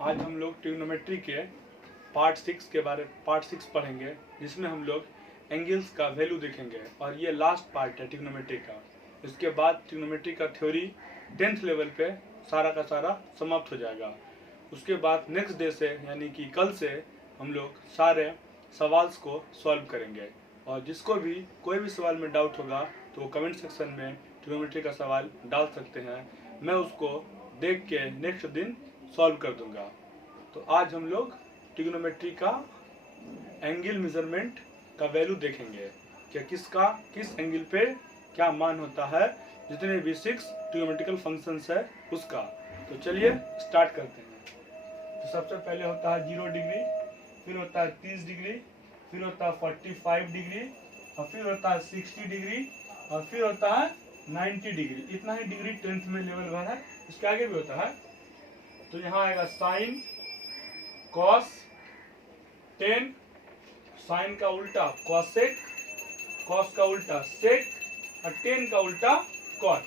आज हम लोग ट्रिग्नोमेट्री के पार्ट 6 पढ़ेंगे, जिसमें हम लोग एंगल्स का वैल्यू देखेंगे और ये लास्ट पार्ट है ट्रिग्नोमेट्री का। इसके बाद ट्रिग्नोमेट्री का थ्योरी 10th लेवल पे सारा का सारा समाप्त हो जाएगा। उसके बाद नेक्स्ट डे से यानी कि कल से हम लोग सारे सवाल्स को सॉल्व करेंगे और जिसको भी कोई भी सवाल में डाउट होगा तो वो कमेंट सेक्शन में ट्रिग्नोमेट्री का सवाल डाल सकते हैं। मैं उसको देख के नेक्स्ट दिन सॉल्व कर दूंगा। तो आज हम लोग ट्रिग्नोमेट्री का एंगल मेजरमेंट का वैल्यू देखेंगे कि किस एंगल पे क्या मान होता है, जितने भी 6 ट्रिग्नोमेट्रिकल फंक्शंस है उसका। तो चलिए स्टार्ट करते हैं। तो सबसे पहले होता है 0 डिग्री, फिर होता है 30 डिग्री, फिर होता है 45 डिग्री, और फिर होता है 60 डिग्री, और फिर होता है 90 डिग्री। इतना ही डिग्री 10th में लेवल 1 है। इसके आगे भी होता है। तो यहाँ आएगा साइन, कॉस, टेन, साइन का उल्टा कॉसेक, कॉस का उल्टा सेक और टेन का उल्टा कॉट।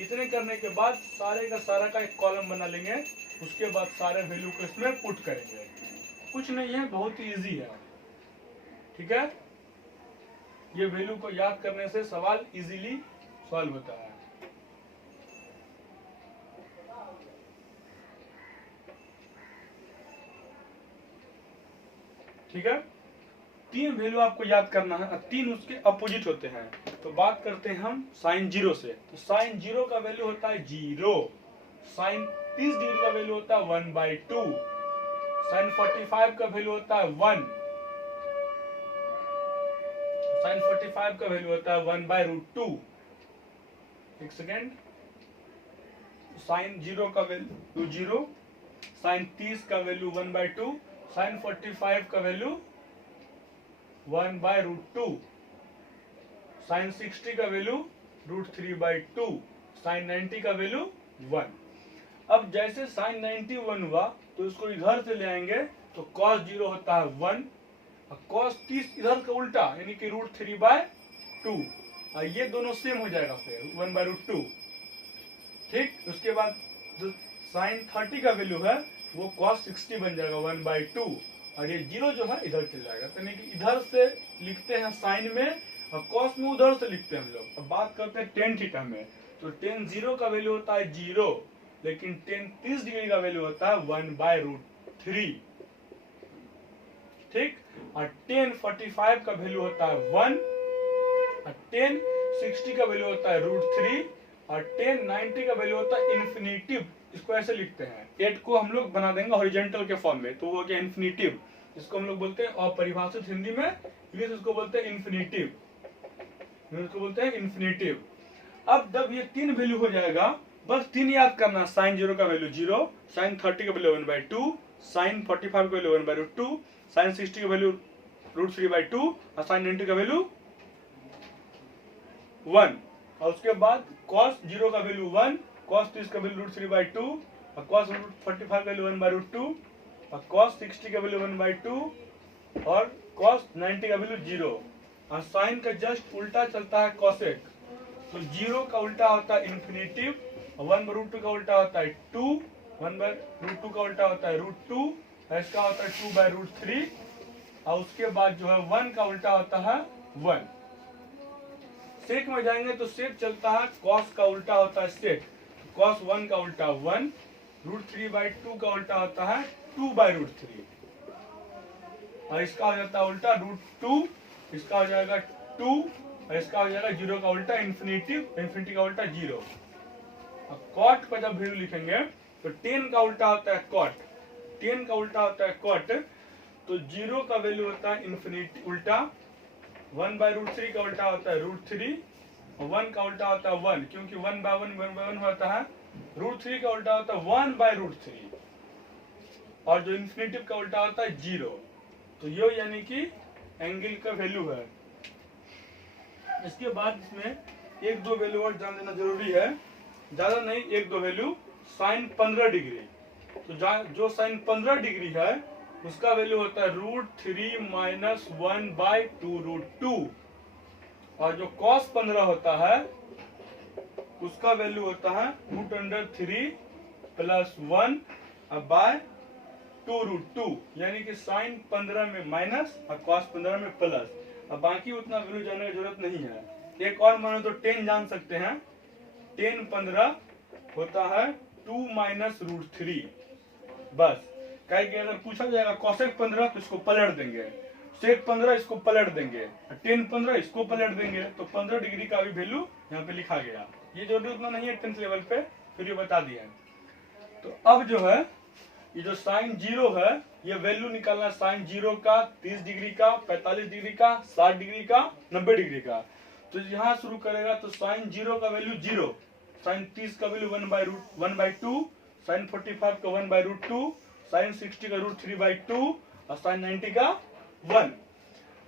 इतने करने के बाद सारे का सारा का एक कॉलम बना लेंगे। उसके बाद सारे वैल्यू को इसमें पुट करेंगे। कुछ नहीं है, बहुत ही इजी है। ठीक है, ये वैल्यू को याद करने से सवाल इजीली सॉल्व होता है। ठीक है, 3 वैल्यू आपको याद करना है, 3 उसके अपोजिट होते हैं। तो बात करते हैं हम साइन 0 से। तो साइन 0 का वैल्यू होता है 0। साइन 30 डिग्री का वैल्यू होता है 1/2। साइन 45 का वैल्यू होता है 1। साइन 45 का वैल्यू होता है 1/√2। एक सेकेंड, साइन 0 का वैल्यू 0, साइन 30 का वैल्यू 1/2, साइन 45 का वैल्यू 1/√2, साइन 60 का वैल्यू √3/2, साइन 90 का वैल्यू 1। अब जैसे साइन 90 1 हुआ तो इसको इधर से ले आएंगे तो कॉस 0 होता है 1 और कॉस 30 इधर का उल्टा यानी कि √3/2 और ये दोनों सेम हो जाएगा फिर 1/√2। ठीक, उसके बाद जो साइन 30 का वैल्यू है वो कॉस 60 बन जाएगा 1/2 और ये 0 जो है इधर चल जाएगा। तो यानी कि इधर से लिखते हैं साइन में और कॉस में उधर से लिखते हैं हम लोग। अब बात करते हैं टेन थीटा में। तो टेन 0 का वैल्यू होता है 0, लेकिन टेन 30 डिग्री का वैल्यू होता है 1/√3। ठीक, और टेन 45 का वैल्यू होता है 1 और टेन 60 का वैल्यू होता है √3 और टेन 90 का वैल्यू होता है इन्फिनिटिव। इसको ऐसे लिखते हैं, 8 को हम लोग बना देंगे हॉरिजॉन्टल के फॉर्म में, तो वो क्या इन्फिनिटिव। इसको हम लोग बोलते हैं अपरिभाषित हिंदी में, इंग्लिश इसको बोलते हैं इन्फिनिटिव। इसको बोलते हैं इन्फिनिटिव। अब जब ये 3 वैल्यू हो जाएगा, बस 3 याद करना। साइन 0 का वैल्यू 0, साइन 30 का वैल्यू 1/2, साइन 45 का वैल्यू 1/√2, साइन 60 का वैल्यू √3/2 और साइन 90 का वैल्यू 1। और उसके बाद cos 0 का वैल्यू 1, cos 30 का वैल्यू √3/2 और cos 45 का वैल्यू 1/√2 और cos 60 का वैल्यू 1/2 और cos 90 का वैल्यू 0। और साइन का जस्ट उल्टा चलता है cosec। तो 0 का उल्टा होता है इन्फिनिटिव और 1/√2 का उल्टा होता है 2, 1/√2 का उल्टा होता है √2 और इसका होता है 2/√3 और उसके बाद जो है 1 का उल्टा होता है 1। सेक में जाएंगे तो सेक चलता है, कॉस का उल्टा होता है सेक। कॉस 1 का उल्टा 1, √3/2 का उल्टा होता है 2/√3 और इसका हो जाता है उल्टा √2, इसका हो जाएगा 2 और इसका हो जाएगा 0 का उल्टा इन्फिनिटिव, इन्फिनिटी का उल्टा 0। अब कॉट का जब वैल्यू लिखेंगे तो 10 का उल्टा होता है कॉट, 10 का उल्टा होता है कॉट। तो 0 का वैल्यू होता है इन्फिनिटी उल्टा, 1/√3 का उल्टा होता है √3 और 1 का उल्टा होता है 1, क्योंकि 1/1 होता है। √3 का उल्टा होता है 1/√3 और जो इन्फिनिटिव का उल्टा होता है 0। तो ये यानी कि एंगल का वैल्यू है। इसके बाद इसमें 1-2 वैल्यू और जान लेना जरूरी है, ज्यादा नहीं, 1-2 वैल्यू। साइन 15 डिग्री, तो जो साइन 15 डिग्री है उसका वैल्यू होता है √3 - 1/2√2 और जो cos 15 होता है उसका वैल्यू होता है √3 + 1 बाय 2√2, यानी कि साइन 15 में माइनस और कॉस 15 में प्लस। अब बाकी उतना वैल्यू जानने की जरूरत नहीं है। एक और मानो तो 10 जान सकते हैं। 10 15 होता है 2 माइनस √3। बस कहीं कि अगर पूछा जाएगा कॉसेक 15 तो इसको पलट देंगे, सेक 15 इसको पलट देंगे, 10 15 इसको पलट देंगे, तो 15 डिग्री का भी वैल्यू यहाँ पे लिखा गया। ये जरूरी उतना नहीं है 10th लेवल पे, फिर ये बता दिया। तो अब जो है ये जो साइन 0 है, ये वैल्यू निकालना साइन 0 का, 30 डिग्री का, 45 डिग्री का, 60 डिग्री का, 90 डिग्री का। तो यहाँ शुरू करेगा तो साइन 0 का वैल्यू 0, साइन 30 का वैल्यू 1/2, साइन 45 का 1/√2, साइन 60 का √3/2 और साइन 90 का 1।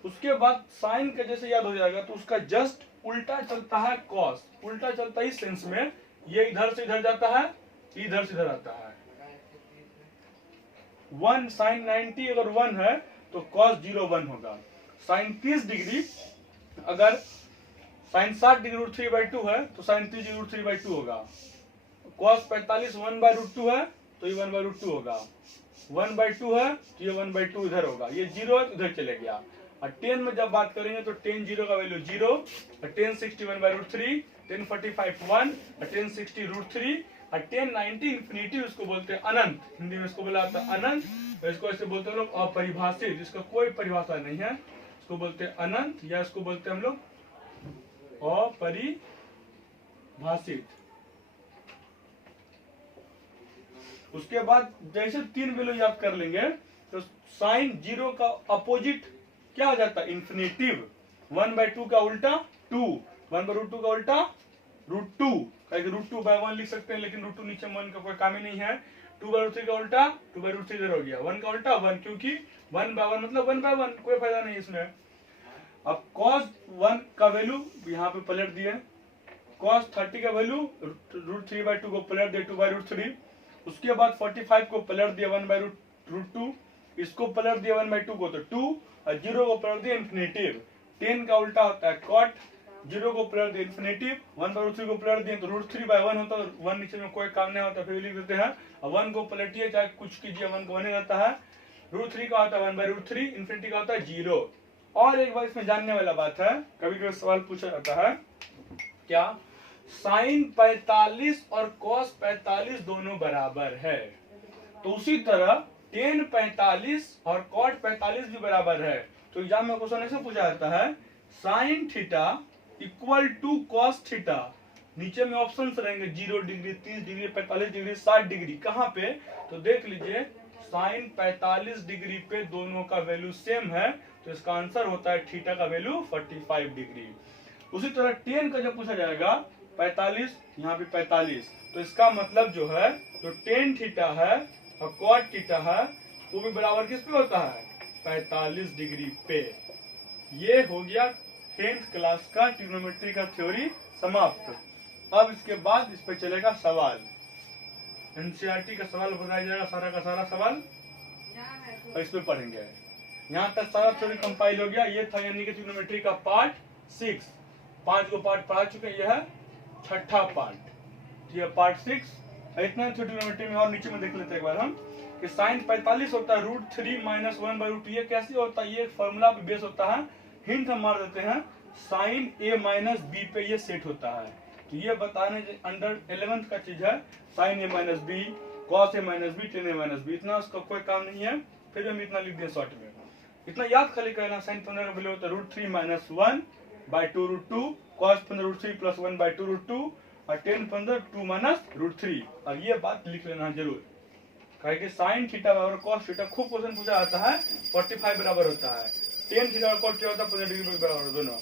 उसके बाद साइन का जैसे याद हो जाएगा तो उसका जस्ट उल्टा चलता है कॉस। उल्टा चलता है इस सेंस में, ये इधर से इधर जाता है, इधर से इधर आता है। 1 साइन 90 अगर 1 है तो कॉस 0 1 होगा। साइन 30 डिग्री अगर साइन 60 डिग्री √3/2 है तो साइन 30 डिग्री √3/2 होगा। कॉस 45 1/√2 है तो ये 1/√2 होगा। 1/2 है तो ये 1/2 इधर होगा। ये 0 इधर चले गया। और 10 में जब बात करेंगे तो 10 0 का वैल्यू 0, और 10 60 1/√3, 10 45 1, और 10 60 √3, और 10 90 इंफिनिटी उसको बोलते हैं अनंत। हिंदी में इसको बोला जाता है अनंत। तो इसको ऐसे बोलते हैं लोग अपरिभाषित, इसका कोई परिभाषा नहीं है। इसको बोलते हैं अनंत, या इसको बोलते हैं हम लोग अपरिभाषित। उसके बाद जैसे 3 वैल्यू याद कर लेंगे तो साइन 0 का अपोजिट क्या हो जाता है? इंफिनिटिव। 1/2 का उल्टा 2, 1/√2 का उल्टा √2। √2/1 लिख सकते हैं, लेकिन √2 नीचे 1 का कोई काम ही नहीं है। 2/√3 का उल्टा 2/√3 इधर हो गया। 1 का उल्टा 1, क्योंकि 1/1 मतलब 1/1, कोई फायदा नहीं इसमें। अब cos 1 का वैल्यू यहाँ पे पलट दिए, cos 30 का वैल्यू √3/2 को पलट दिया 2/√3। उसके बाद 45 को पलट दिया 1/√2, इसको पलट दिया 1/2 को तो 2, और 0 को पलट दिया इंफिनिटिव। 10 का उल्टा होता है cot, 0 को पलट दिया इंफिनिटिव, 1/√3 को पलट दिया तो √3/1 होता है। 1 नीचे में कोई काम नहीं होता, फिर लिख देते हैं। और 1 को पलटिए चाहे कुछ कीजिए, 1 को 1 रहता है। √3 का होता है 1/√3, इंफिनिटी का होता है 0। और एक बार इसमें जानने वाला बात है, कभी कभी सवाल पूछा जाता है क्या साइन 45 और कॉस 45 दोनों बराबर है? तो उसी तरह टेन 45 और कॉट 45 भी बराबर है। तो एग्जाम में क्वेश्चन ऐसे पूछा जाता है sine theta equal to cos theta. नीचे में ऑप्शन रहेंगे 0 डिग्री, 30 डिग्री, 45 डिग्री, 60 डिग्री। कहाँ पे? तो देख लीजिए साइन 45 डिग्री पे दोनों का वैल्यू सेम है, तो इसका आंसर होता है थीटा का वैल्यू 45 डिग्री। उसी तरह टेन का जब पूछा जाएगा 45, यहाँ पे 45, तो इसका मतलब जो है जो टेन थीटा है और कॉट थीटा है वो भी बराबर किस पे होता है? 45 डिग्री पे। ये हो गया 10th क्लास का ट्रिग्नोमेट्री का थ्योरी समाप्त। अब इसके बाद इस पे चलेगा सवाल। एनसीईआरटी का सवाल बताया जाएगा, सारा का सारा सवाल और इस पे पढ़ेंगे। यहाँ तक सारा थ्योरी कंपाइल हो गया। ये था यानी कि ट्रिग्नोमेट्री का पार्ट 6। 5 को पार्ट पढ़ा चुके हैं, यह है 6ठा पार्ट। ये पार्ट 6 इतना ट्रिग्नोमेट्री में। और नीचे में देख लेते हैं एक बार हम कि साइन 45 होता है √3 - 1/√2। ये कैसे होता है? ये फॉर्मूला पे बेस होता है। हिंट हम मार देते हैं, साइन a - b पे ये सेट होता है। तो ये बताने अंडर 11th का चीज है, sign a - b, cos a - b, tan a - b। इतना उसका कोई काम नहीं है, फिर हम इतना लिख दें शॉर्ट में। इतना याद खाली करना, साइन 15 का वैल्यू होता है √3 - 1/2√2, cos 15 √3 + 1/2√2, और tan 15 2 - √3। और ये बात लिख लेना जरूर, कि साइन थीटा बराबर cos थीटा खूब क्वेश्चन पूछा जाता है। 45 बराबर होता है, tan थीटा और cos थीटा होता है 15 डिग्री बराबर दोनों।